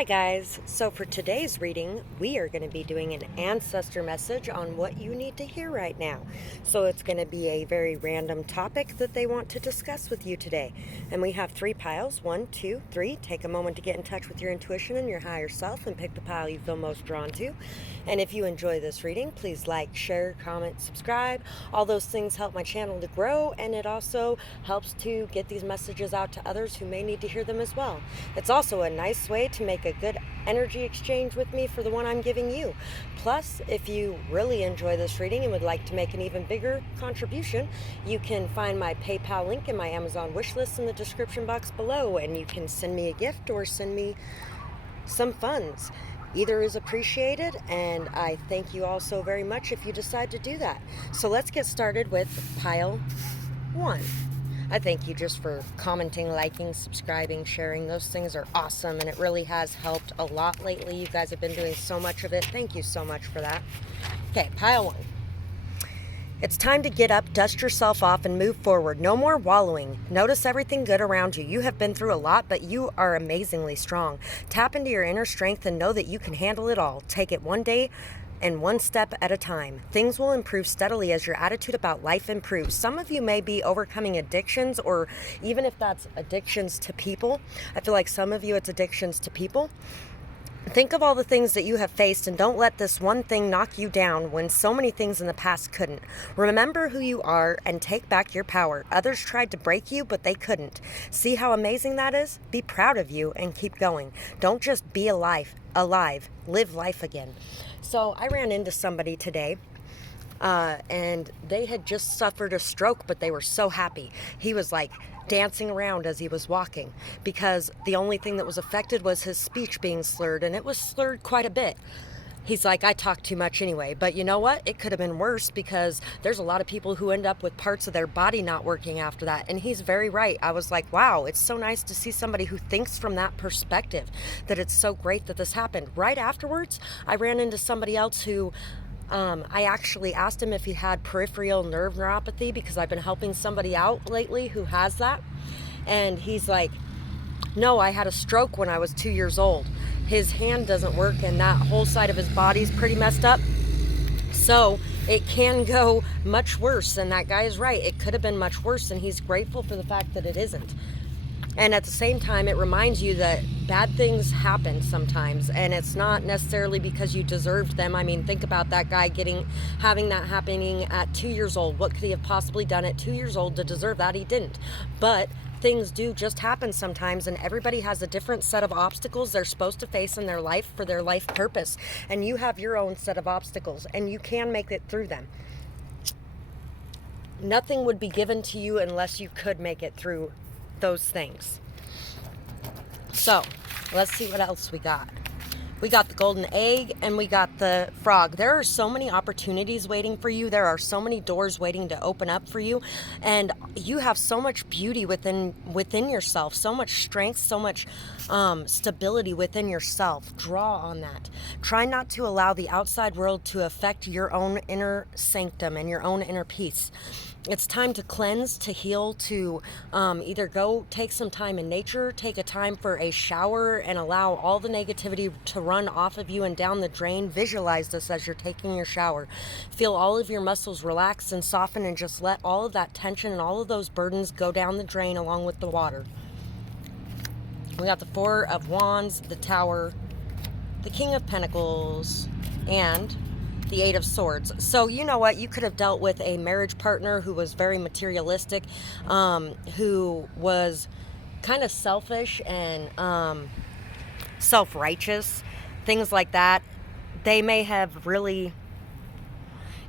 Hi guys, so for today's reading, we are going to be doing an ancestor message on what you need to hear right now. So it's going to be a very random topic that they want to discuss with you today. And we have 3 piles, 1, 2, 3. Take a moment to get in touch with your intuition and your higher self and pick the pile you feel most drawn to. And if you enjoy this reading, please like, share, comment, subscribe. All those things help my channel to grow, and it also helps to get these messages out to others who may need to hear them as well. It's also a nice way to make a good energy exchange with me for the one I'm giving you. Plus, if you really enjoy this reading and would like to make an even bigger contribution, you can find my PayPal link in my Amazon wish list in the description box below, and you can send me a gift or send me some funds. Either is appreciated, and I thank you all so very much if you decide to do that. So let's get started with pile 1. I thank you just for commenting, liking, subscribing, sharing. Those things are awesome, and it really has helped a lot lately. You guys have been doing so much of it. Thank you so much for that. Okay, pile 1. It's time to get up, dust yourself off, and move forward. No more wallowing. Notice everything good around you. You have been through a lot, but you are amazingly strong. Tap into your inner strength and know that you can handle it all. Take it one day and one step at a time. Things will improve steadily as your attitude about life improves. Some of you may be overcoming addictions, or even if that's addictions to people. I feel like some of you it's addictions to people. Think of all the things that you have faced, and don't let this one thing knock you down when so many things in the past couldn't. Remember who you are and take back your power. Others tried to break you, but they couldn't. See how amazing that is? Be proud of you and keep going. Don't just be alive. Live life again. So I ran into somebody today. And they had just suffered a stroke, but they were so happy. He was like dancing around as he was walking because the only thing that was affected was his speech being slurred, and it was slurred quite a bit. He's like, I talk too much anyway. But you know what? It could have been worse because there's a lot of people who end up with parts of their body not working after that. And he's very right. I was like, wow, it's so nice to see somebody who thinks from that perspective, that it's so great that this happened. Right afterwards, I ran into somebody else who I actually asked him if he had peripheral nerve neuropathy because I've been helping somebody out lately who has that. And he's like, no, I had a stroke when I was 2 years old. His hand doesn't work and that whole side of his body's pretty messed up. So it can go much worse. And that guy is right. It could have been much worse, and he's grateful for the fact that it isn't. And at the same time, it reminds you that bad things happen sometimes, and it's not necessarily because you deserved them. I mean, think about that guy having that happening at 2 years old. What could he have possibly done at 2 years old to deserve that? He didn't. But things do just happen sometimes, and everybody has a different set of obstacles they're supposed to face in their life for their life purpose. And you have your own set of obstacles, and you can make it through them. Nothing would be given to you unless you could make it through those things. So let's see what else we got. We got the golden egg and we got the frog. There are so many opportunities waiting for you. There are so many doors waiting to open up for you, and you have so much beauty within yourself, so much strength, so much stability within yourself. Draw on that. Try not to allow the outside world to affect your own inner sanctum and your own inner peace. It's time to cleanse, to heal, to either go take some time in nature, take a time for a shower, and allow all the negativity to run off of you and down the drain. Visualize this as you're taking your shower. Feel all of your muscles relax and soften, and just let all of that tension and all of those burdens go down the drain along with the water. We got the 4 of Wands, the Tower, the King of Pentacles, and the 8 of Swords. So you know what? You could have dealt with a marriage partner who was very materialistic, who was kind of selfish and self-righteous, things like that. They may have really...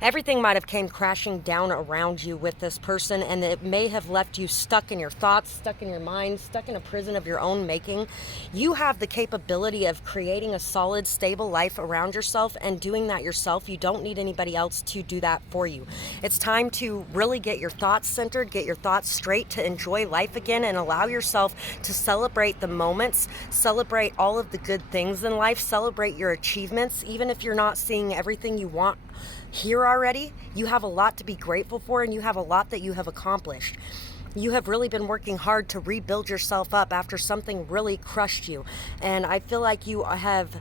Everything might have came crashing down around you with this person, and it may have left you stuck in your thoughts, stuck in your mind, stuck in a prison of your own making. You have the capability of creating a solid, stable life around yourself and doing that yourself. You don't need anybody else to do that for you. It's time to really get your thoughts centered, get your thoughts straight, to enjoy life again and allow yourself to celebrate the moments, celebrate all of the good things in life, celebrate your achievements. Even if you're not seeing everything you want here already, you have a lot to be grateful for, and you have a lot that you have accomplished. You have really been working hard to rebuild yourself up after something really crushed you. And I feel like you have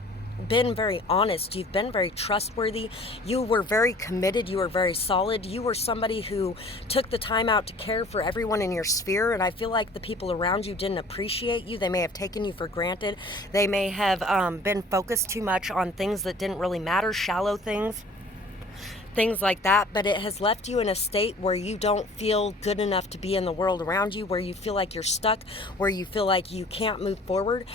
been very honest. You've been very trustworthy. You were very committed. You were very solid. You were somebody who took the time out to care for everyone in your sphere. And I feel like the people around you didn't appreciate you. They may have taken you for granted. They may have been focused too much on things that didn't really matter, shallow things like that, but it has left you in a state where you don't feel good enough to be in the world around you, where you feel like you're stuck, where you feel like you can't move forward.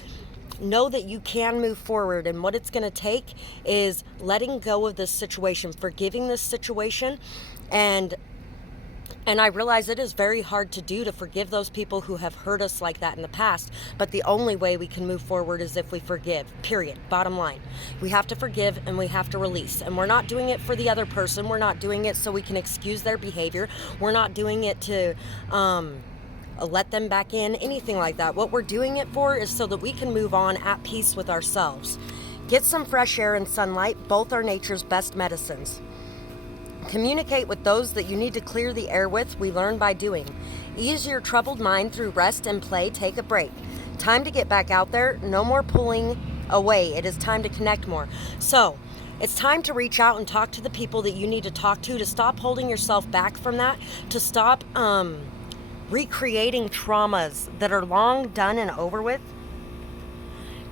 Know that you can move forward, and what it's going to take is letting go of this situation, forgiving this situation, and I realize it is very hard to do, to forgive those people who have hurt us like that in the past. But the only way we can move forward is if we forgive, period. Bottom line. We have to forgive and we have to release. And we're not doing it for the other person. We're not doing it so we can excuse their behavior. We're not doing it to let them back in, anything like that. What we're doing it for is so that we can move on at peace with ourselves. Get some fresh air and sunlight. Both are nature's best medicines. Communicate with those that you need to clear the air with. We learn by doing. Ease your troubled mind through rest and play. Take a break. Time to get back out there. No more pulling away. It is time to connect more. So it's time to reach out and talk to the people that you need to talk to stop holding yourself back from that, to stop recreating traumas that are long done and over with.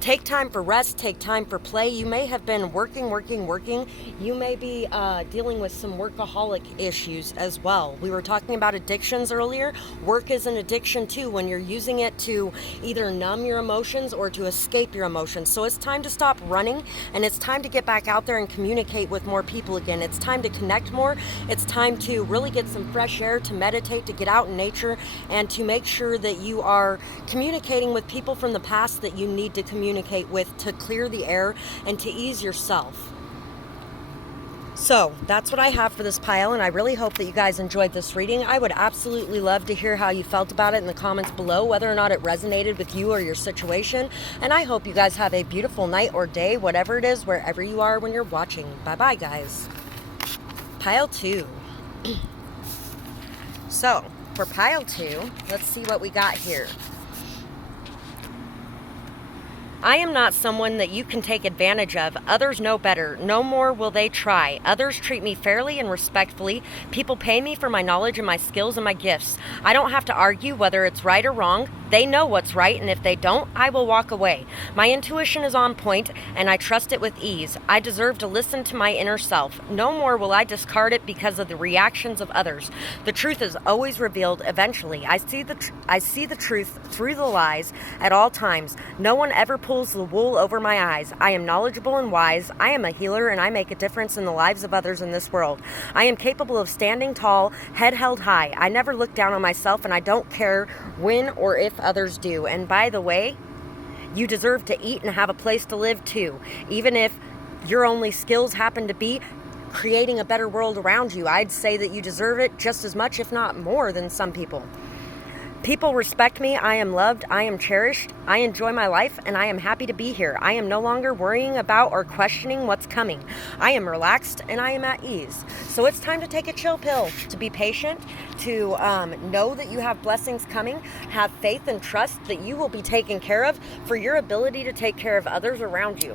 Take time for rest, take time for play. You may have been working. You may be dealing with some workaholic issues as well. We were talking about addictions earlier. Work is an addiction too, when you're using it to either numb your emotions or to escape your emotions. So it's time to stop running, and it's time to get back out there and communicate with more people again. It's time to connect more. It's time to really get some fresh air, to meditate, to get out in nature, and to make sure that you are communicating with people from the past that you need to communicate with, to clear the air and to ease yourself. So that's what I have for this pile, and I really hope that you guys enjoyed this reading. I would absolutely love to hear how you felt about it in the comments below, whether or not it resonated with you or your situation. And I hope you guys have a beautiful night or day, whatever it is, wherever you are when you're watching. Bye-bye, guys. Pile 2. So for pile 2, let's see what we got here. I am not someone that you can take advantage of. Others know better. No more will they try. Others treat me fairly and respectfully. People pay me for my knowledge and my skills and my gifts. I don't have to argue whether it's right or wrong. They know what's right, and if they don't, I will walk away. My intuition is on point, and I trust it with ease. I deserve to listen to my inner self. No more will I discard it because of the reactions of others. The truth is always revealed eventually. I see the truth through the lies at all times. No one ever pulls the wool over my eyes. I am knowledgeable and wise. I am a healer, and I make a difference in the lives of others in this world. I am capable of standing tall, head held high. I never look down on myself, and I don't care when or if others do. And by the way, you deserve to eat and have a place to live too. Even if your only skills happen to be creating a better world around you, I'd say that you deserve it just as much, if not more, than some people. People respect me. I am loved. I am cherished. I enjoy my life, and I am happy to be here. I am no longer worrying about or questioning what's coming. I am relaxed, and I am at ease. So it's time to take a chill pill, to be patient, to know that you have blessings coming, have faith and trust that you will be taken care of for your ability to take care of others around you.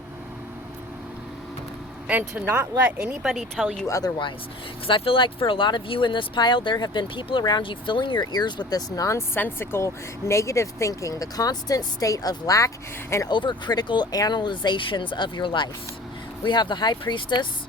And to not let anybody tell you otherwise. Because I feel like for a lot of you in this pile, there have been people around you filling your ears with this nonsensical negative thinking, the constant state of lack and overcritical analyzations of your life. We have the High Priestess.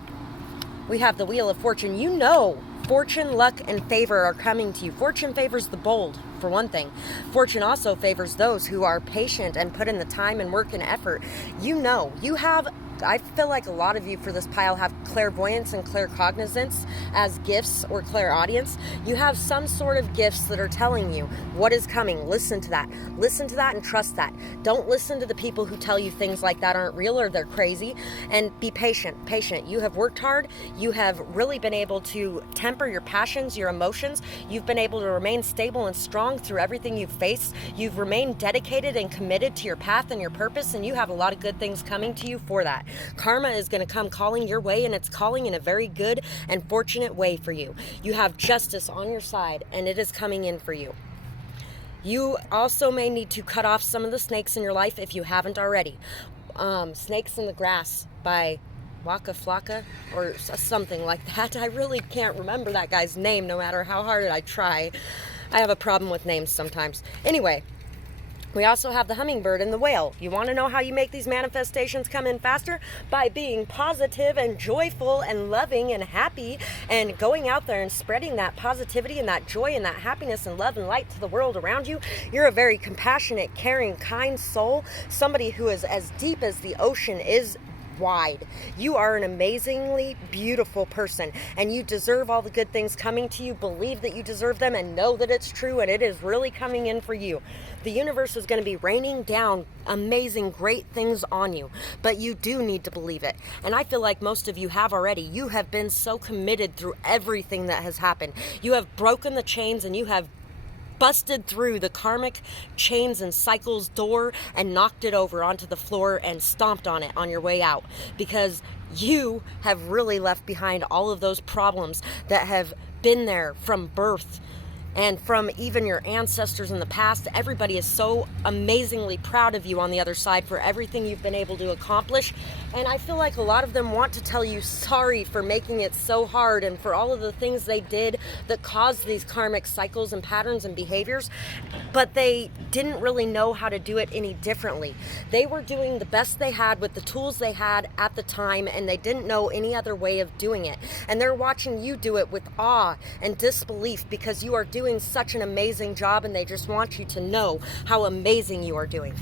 We have the Wheel of Fortune. You know, fortune, luck, and favor are coming to you. Fortune favors the bold, for one thing. Fortune also favors those who are patient and put in the time and work and effort. You know, you have, I feel like a lot of you for this pile have clairvoyance and claircognizance as gifts, or clairaudience. You have some sort of gifts that are telling you what is coming. Listen to that. Listen to that and trust that. Don't listen to the people who tell you things like that aren't real or they're crazy. And be patient. Patient. You have worked hard. You have really been able to temper your passions, your emotions. You've been able to remain stable and strong through everything you've faced. You've remained dedicated and committed to your path and your purpose, and you have a lot of good things coming to you for that. Karma is going to come calling your way, and it's calling in a very good and fortunate way for you. You have justice on your side, and it is coming in for you. You also may need to cut off some of the snakes in your life if you haven't already. Snakes in the Grass by Waka Flocka or something like that. I really can't remember that guy's name no matter how hard I try. I have a problem with names sometimes. Anyway, we also have the hummingbird and the whale. You want to know how you make these manifestations come in faster? By being positive and joyful and loving and happy and going out there and spreading that positivity and that joy and that happiness and love and light to the world around you. You're a very compassionate, caring, kind soul, somebody who is as deep as the ocean is wide. You are an amazingly beautiful person, and you deserve all the good things coming to you. Believe that you deserve them and know that it's true, and it is really coming in for you. The universe is going to be raining down amazing, great things on you, but you do need to believe it. And I feel like most of you have already. You have been so committed through everything that has happened. You have broken the chains and you have busted through the karmic chains and cycles door and knocked it over onto the floor and stomped on it on your way out, because you have really left behind all of those problems that have been there from birth and from even your ancestors in the past. Everybody is so amazingly proud of you on the other side for everything you've been able to accomplish. And I feel like a lot of them want to tell you sorry for making it so hard and for all of the things they did that caused these karmic cycles and patterns and behaviors, but they didn't really know how to do it any differently. They were doing the best they had with the tools they had at the time, and they didn't know any other way of doing it. And they're watching you do it with awe and disbelief because you are doing such an amazing job, and they just want you to know how amazing you are doing.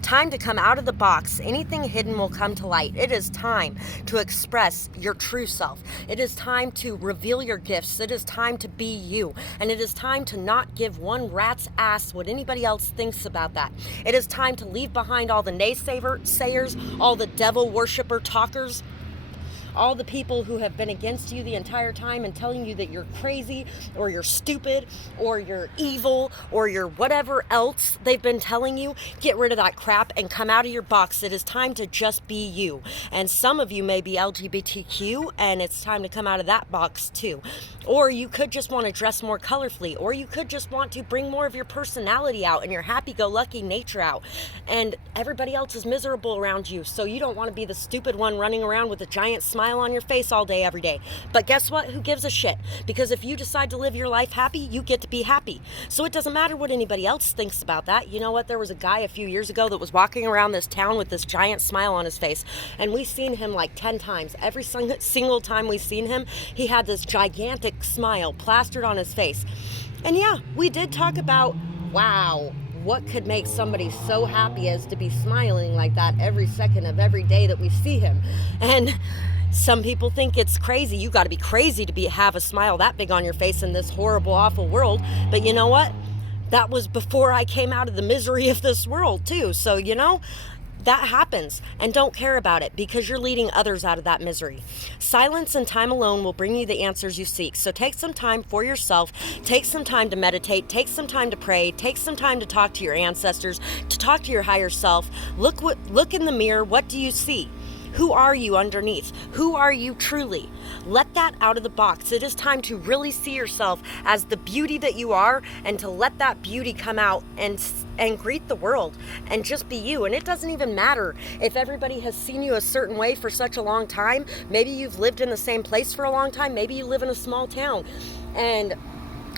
Time to come out of the box. Anything hidden will come to light. It is time to express your true self. It is time to reveal your gifts. It is time to be you. And it is time to not give one rat's ass what anybody else thinks about that. It is time to leave behind all the naysayers, all the devil worshiper talkers, all the people who have been against you the entire time and telling you that you're crazy or you're stupid or you're evil or you're whatever else they've been telling you. Get rid of that crap and come out of your box. It is time to just be you. And some of you may be LGBTQ, and it's time to come out of that box too. Or you could just want to dress more colorfully, or you could just want to bring more of your personality out and your happy-go-lucky nature out. And everybody else is miserable around you, so you don't want to be the stupid one running around with a giant smile on your face all day, every day. But guess what? Who gives a shit? Because if you decide to live your life happy, you get to be happy. So it doesn't matter what anybody else thinks about that. You know what? There was a guy a few years ago that was walking around this town with this giant smile on his face, and we seen him like 10 times. Every single time we seen him, he had this gigantic smile plastered on his face. And yeah, we did talk about, wow, what could make somebody so happy as to be smiling like that every second of every day that we see him? And some people think it's crazy. You got to be crazy to have a smile that big on your face in this horrible, awful world. But you know what? That was before I came out of the misery of this world too. So, you know, that happens, and don't care about it because you're leading others out of that misery. Silence and time alone will bring you the answers you seek. So take some time for yourself. Take some time to meditate. Take some time to pray. Take some time to talk to your ancestors, to talk to your higher self. Look in the mirror. What do you see? Who are you underneath? Who are you truly? Let that out of the box. It is time to really see yourself as the beauty that you are, and to let that beauty come out and greet the world and just be you. And it doesn't even matter if everybody has seen you a certain way for such a long time. Maybe you've lived in the same place for a long time. Maybe you live in a small town and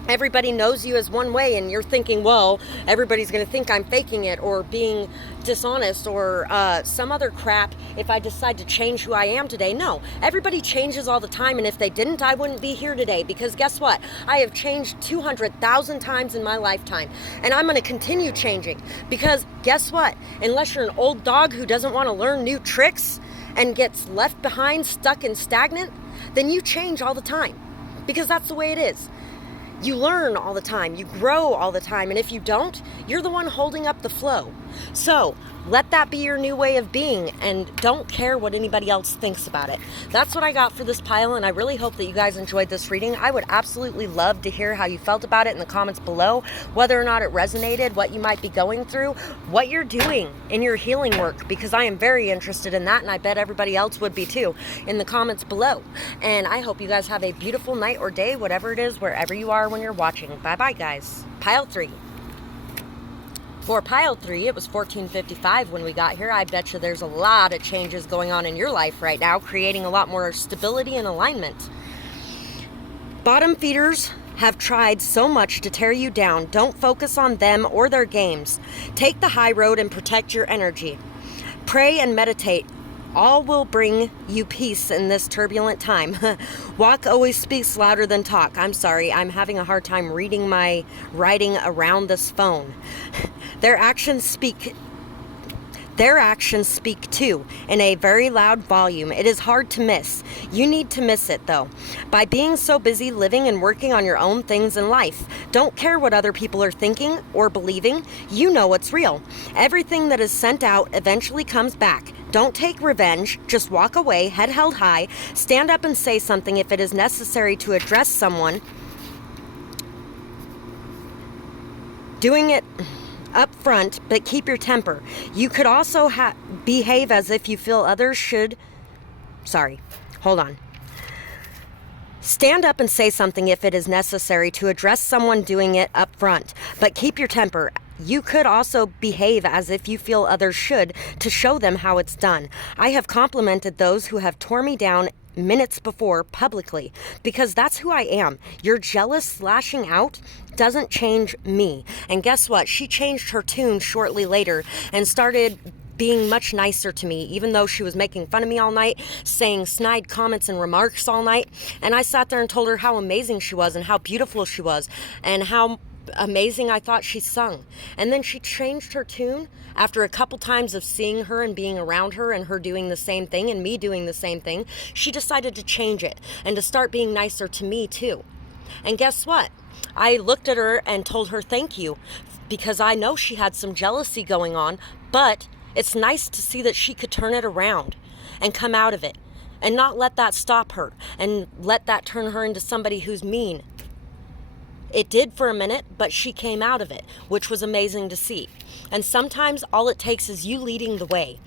everybody knows you as one way, and you're thinking, well, everybody's going to think I'm faking it or being dishonest or some other crap if I decide to change who I am today. No, everybody changes all the time, and if they didn't, I wouldn't be here today, because guess what? I have changed 200,000 times in my lifetime, and I'm going to continue changing, because guess what? Unless you're an old dog who doesn't want to learn new tricks and gets left behind, stuck and stagnant, then you change all the time, because that's the way it is. You learn all the time, you grow all the time, and if you don't, you're the one holding up the flow. So let that be your new way of being, and don't care what anybody else thinks about it. That's what I got for this pile, and I really hope that you guys enjoyed this reading. I would absolutely love to hear how you felt about it in the comments below, whether or not it resonated, what you might be going through, what you're doing in your healing work, because I am very interested in that, and I bet everybody else would be too, in the comments below. And I hope you guys have a beautiful night or day, whatever it is, wherever you are when you're watching. Bye-bye, guys. Pile 3. For pile 3, it was 1455 when we got here. I bet you there's a lot of changes going on in your life right now, creating a lot more stability and alignment. Bottom feeders have tried so much to tear you down. Don't focus on them or their games. Take the high road and protect your energy. Pray and meditate. All will bring you peace in this turbulent time. Walk always speaks louder than talk. I'm sorry, I'm having a hard time reading my writing around this phone. Their actions speak too, in a very loud volume. It is hard to miss. You need to miss it, though. By being so busy living and working on your own things in life. Don't care what other people are thinking or believing. You know what's real. Everything that is sent out eventually comes back. Don't take revenge. Just walk away, head held high. Stand up and say something if it is necessary to address someone. Doing it up front, but keep your temper. You could also behave as if you feel others should. Hold on. Stand up and say something if it is necessary to address someone. Doing it up front, but keep your temper. You could also behave as if you feel others should to show them how it's done. I have complimented those who have torn me down minutes before publicly because that's who I am. Your jealous lashing out doesn't change me. And guess what? She changed her tune shortly later and started being much nicer to me, even though she was making fun of me all night, saying snide comments and remarks all night. And I sat there and told her how amazing she was and how beautiful she was and how amazing I thought she sung. And then she changed her tune after a couple times of seeing her and being around her and her doing the same thing and me doing the same thing. She decided to change it and to start being nicer to me too. And guess what? I looked at her and told her thank you, because I know she had some jealousy going on, but it's nice to see that she could turn it around and come out of it and not let that stop her and let that turn her into somebody who's mean. It did for a minute, but she came out of it, which was amazing to see. And sometimes all it takes is you leading the way.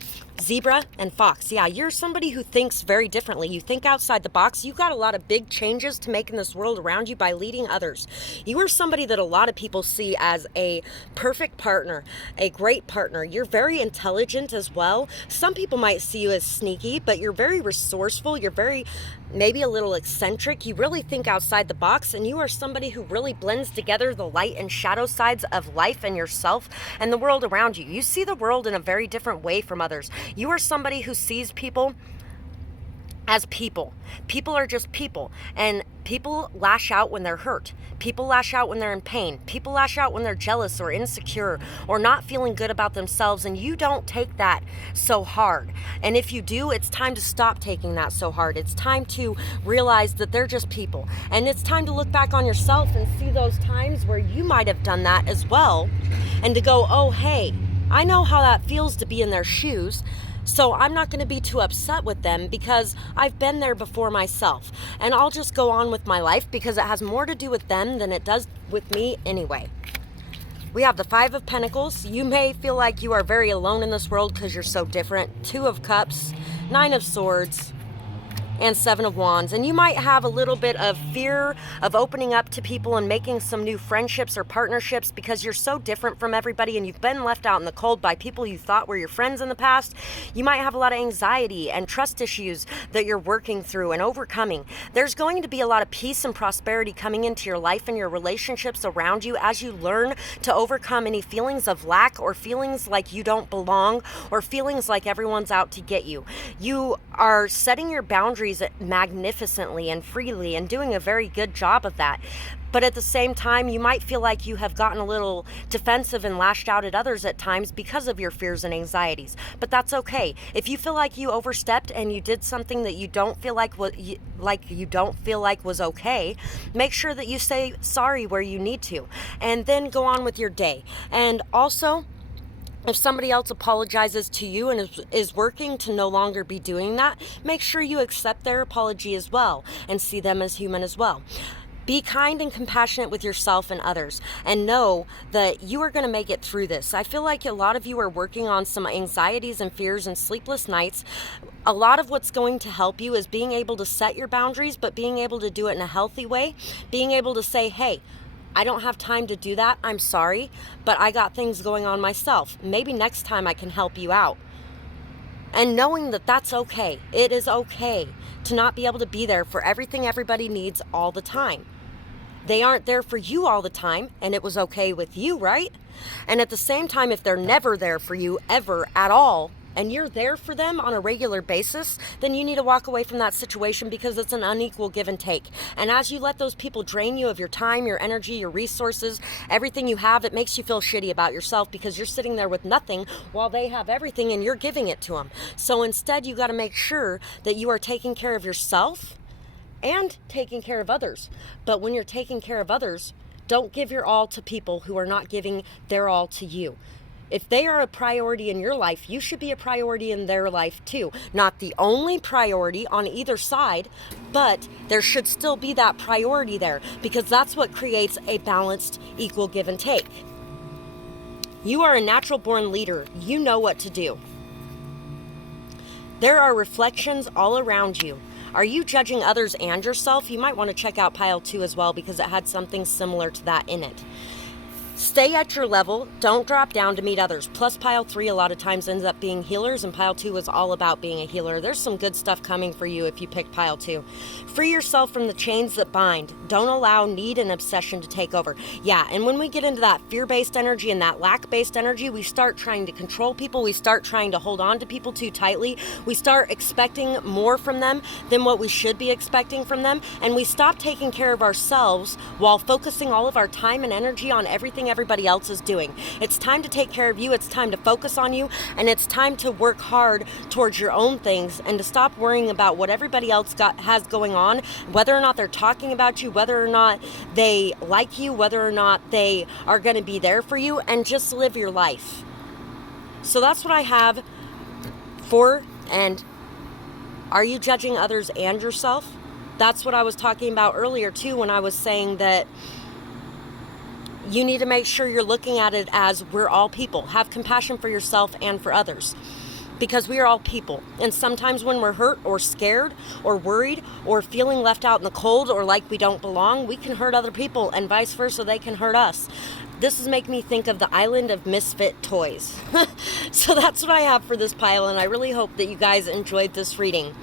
Zebra and Fox, yeah, you're somebody who thinks very differently. You think outside the box. You've got a lot of big changes to make in this world around you by leading others. You are somebody that a lot of people see as a perfect partner, a great partner. You're very intelligent as well. Some people might see you as sneaky, but you're very resourceful. You're very maybe a little eccentric. You really think outside the box, and you are somebody who really blends together the light and shadow sides of life and yourself and the world around you. You see the world in a very different way from others. You are somebody who sees people as people. People are just people, and people lash out when they're hurt. People lash out when they're in pain. People lash out when they're jealous or insecure or not feeling good about themselves, and you don't take that so hard. And if you do, it's time to stop taking that so hard. It's time to realize that they're just people, and it's time to look back on yourself and see those times where you might have done that as well, and to go, oh, hey, I know how that feels to be in their shoes. So I'm not going to be too upset with them because I've been there before myself. And I'll just go on with my life because it has more to do with them than it does with me anyway. We have the Five of Pentacles. You may feel like you are very alone in this world because you're so different. Two of Cups, Nine of Swords, and Seven of Wands. And you might have a little bit of fear of opening up to people and making some new friendships or partnerships because you're so different from everybody and you've been left out in the cold by people you thought were your friends in the past. You might have a lot of anxiety and trust issues that you're working through and overcoming. There's going to be a lot of peace and prosperity coming into your life and your relationships around you as you learn to overcome any feelings of lack or feelings like you don't belong or feelings like everyone's out to get you. You are setting your boundaries magnificently and freely and doing a very good job of that. But at the same time, you might feel like you have gotten a little defensive and lashed out at others at times because of your fears and anxieties. But that's okay. If you feel like you overstepped and you did something that you don't feel like was okay, make sure that you say sorry where you need to, and then go on with your day. And also, if somebody else apologizes to you and is working to no longer be doing that, make sure you accept their apology as well and see them as human as well. Be kind and compassionate with yourself and others, and know that you are going to make it through this. I feel like a lot of you are working on some anxieties and fears and sleepless nights. A lot of what's going to help you is being able to set your boundaries, but being able to do it in a healthy way, being able to say, hey, I don't have time to do that. I'm sorry, but I got things going on myself. Maybe next time I can help you out. And knowing that that's okay. It is okay to not be able to be there for everything everybody needs all the time. They aren't there for you all the time, and it was okay with you, right? And at the same time, if they're never there for you ever at all, and you're there for them on a regular basis, then you need to walk away from that situation because it's an unequal give and take. And as you let those people drain you of your time, your energy, your resources, everything you have, it makes you feel shitty about yourself because you're sitting there with nothing while they have everything and you're giving it to them. So instead, you got to make sure that you are taking care of yourself and taking care of others. But when you're taking care of others, don't give your all to people who are not giving their all to you. If they are a priority in your life, you should be a priority in their life too. Not the only priority on either side, but there should still be that priority there because that's what creates a balanced, equal give and take. You are a natural born leader. You know what to do. There are reflections all around you. Are you judging others and yourself? You might want to check out pile 2 as well because it had something similar to that in it. Stay at your level. Don't drop down to meet others. Plus pile 3 a lot of times ends up being healers, and pile 2 is all about being a healer. There's some good stuff coming for you if you pick pile 2. Free yourself from the chains that bind. Don't allow need and obsession to take over. Yeah, and when we get into that fear-based energy and that lack-based energy, we start trying to control people. We start trying to hold on to people too tightly. We start expecting more from them than what we should be expecting from them. And we stop taking care of ourselves while focusing all of our time and energy on everything everybody else is doing. It's time to take care of you. It's time to focus on you, and it's time to work hard towards your own things and to stop worrying about what everybody else has going on, whether or not they're talking about you, whether or not they like you, whether or not they are going to be there for you, and just live your life. So that's what I have for, and are you judging others and yourself? That's what I was talking about earlier too when I was saying that you need to make sure you're looking at it as we're all people. Have compassion for yourself and for others because we are all people. And sometimes when we're hurt or scared or worried or feeling left out in the cold or like we don't belong, we can hurt other people and vice versa, they can hurt us. This is making me think of the island of misfit toys. So that's what I have for this pile, and I really hope that you guys enjoyed this reading.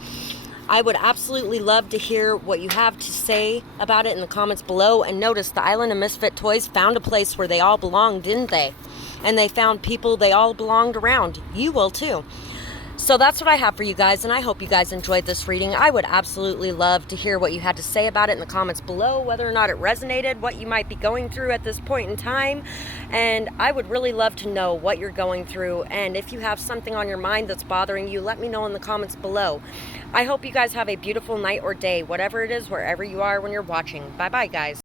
I would absolutely love to hear what you have to say about it in the comments below. And notice the Island of Misfit Toys found a place where they all belonged, didn't they? And they found people they all belonged around. You will too. So that's what I have for you guys, and I hope you guys enjoyed this reading. I would absolutely love to hear what you had to say about it in the comments below, whether or not it resonated, what you might be going through at this point in time. And I would really love to know what you're going through, and if you have something on your mind that's bothering you, let me know in the comments below. I hope you guys have a beautiful night or day, whatever it is, wherever you are when you're watching. Bye-bye, guys.